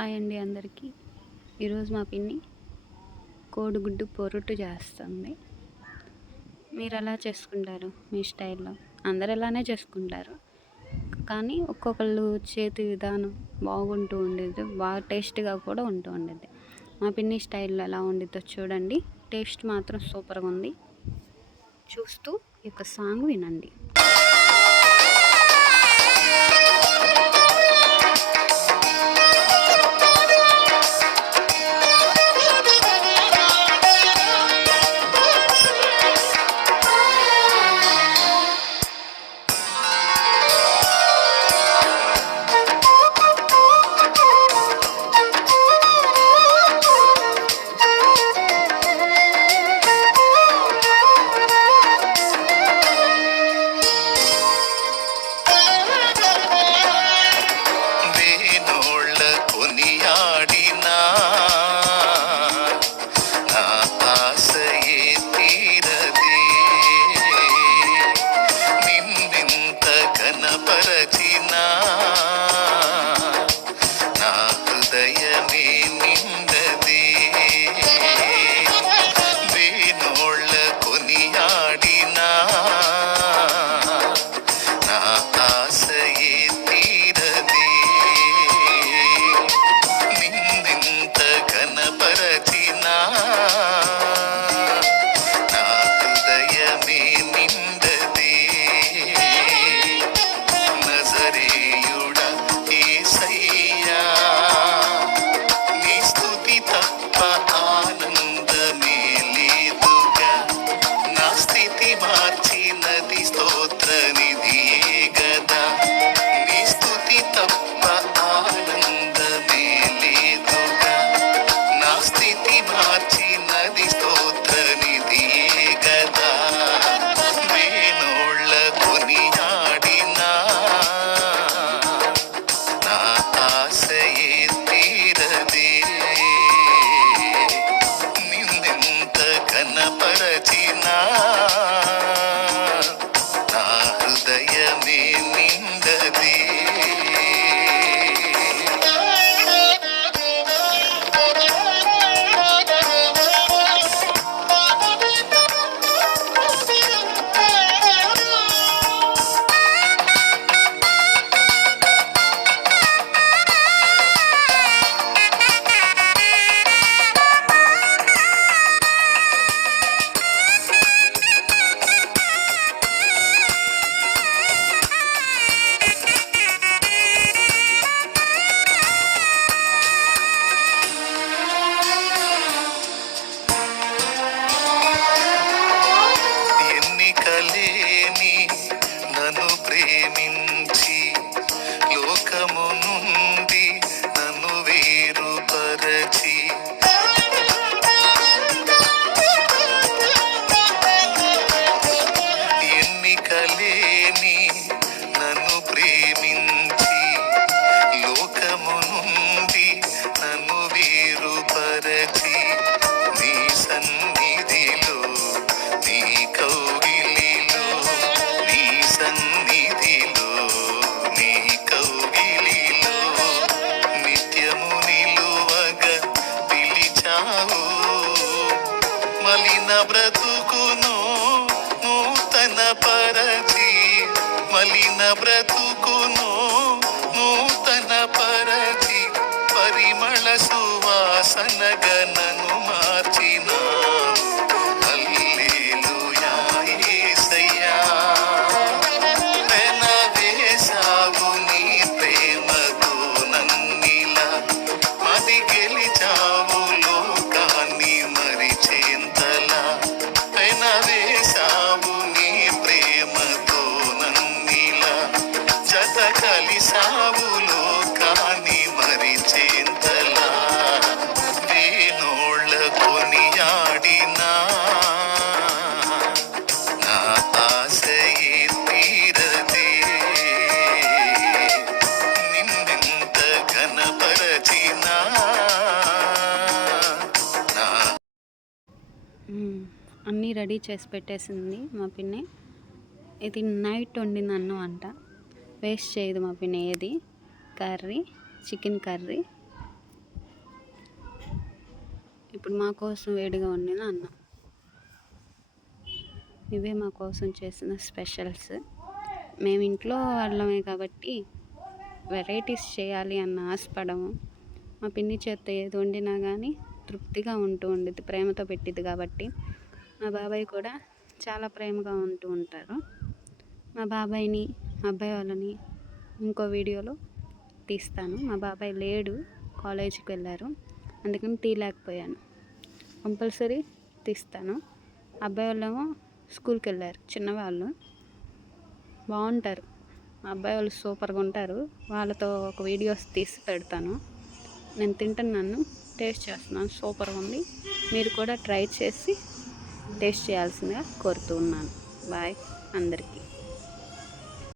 Hi అండి అందరికీ. ఈరోజు మా పిన్ని కోడిగుడ్డు పొరుటు చేస్తుంది. మీరు ఎలా చేసుకుంటారు మీ స్టైల్లో? అందరు ఎలానే చేసుకుంటారు, కానీ ఒక్కొక్కళ్ళు చేతి విధానం బాగుంటూ ఉండేది, బాగా టేస్ట్గా కూడా ఉంటూ ఉండేది. మా పిన్ని స్టైల్లో ఎలా ఉండిద్దో చూడండి. టేస్ట్ మాత్రం సూపర్గా ఉంది. చూస్తూ ఈ యొక్క సాంగ్ వినండి. బ్రతుకును నూతన పరచి మలిన బ్రతుకును నూతన పరచి పరిమళ సువాసనగా నన్ను మార్చినా. హల్లెలూయా యేసయ్యా, వెనవేశావు నీ ప్రేమతో నన్నిలా, మది గెలిచావు లోకాన్ని మరిచేంతలా. వెనవేశావు నీ ప్రేమతో నన్నిలా, జత కలిసావు లోకాన్ని మరిచేంతలా. వేణోళ్ళ కొనియాడినా నా ఆశయే తీరదే, నిన్నెంత ఘనపరచినా నా. అన్నీ రెడీ చేసి పెట్టేసింది మా పిన్ని. ఇది నైట్ వండిన అన్నం అంట, వేస్ట్ చేయదు మా పిన్ని. ఏది కర్రీ, చికెన్ కర్రీ ఇప్పుడు మా కోసం వేడిగా వండిన అన్నం. ఇవే మా కోసం చేసిన స్పెషల్స్. మేము ఇంట్లో వాళ్ళమే కాబట్టి వెరైటీస్ చేయాలి అన్న ఆశపడము. మా పిన్ని చేత ఏది వండినా కానీ తృప్తిగా ఉండిద్ది, ప్రేమతో పెట్టిద్ది కాబట్టి. మా బాబాయ్ కూడా చాలా ప్రేమగా ఉంటారు. మా బాబాయ్ని, మా అబ్బాయి వాళ్ళని ఇంకో వీడియోలో తీస్తాను. మా బాబాయ్ లేడు, కాలేజీకి వెళ్ళారు, అందుకని తీయలేకపోయాను. కంపల్సరీ తీస్తాను. అబ్బాయి వాళ్ళేమో స్కూల్కి వెళ్ళారు, చిన్నవాళ్ళు బాగుంటారు. మా అబ్బాయి వాళ్ళు సూపర్గా ఉంటారు. వాళ్ళతో ఒక వీడియోస్ తీసి పెడతాను. నేను తింటున్నాను, టేస్ట్ చేస్తున్నాను, సూపర్గా ఉంది. మీరు కూడా ట్రై చేసి టేస్ట్ చేయాల్సిందిగా కోరుతూ ఉన్నాను. బాయ్ అందరికీ.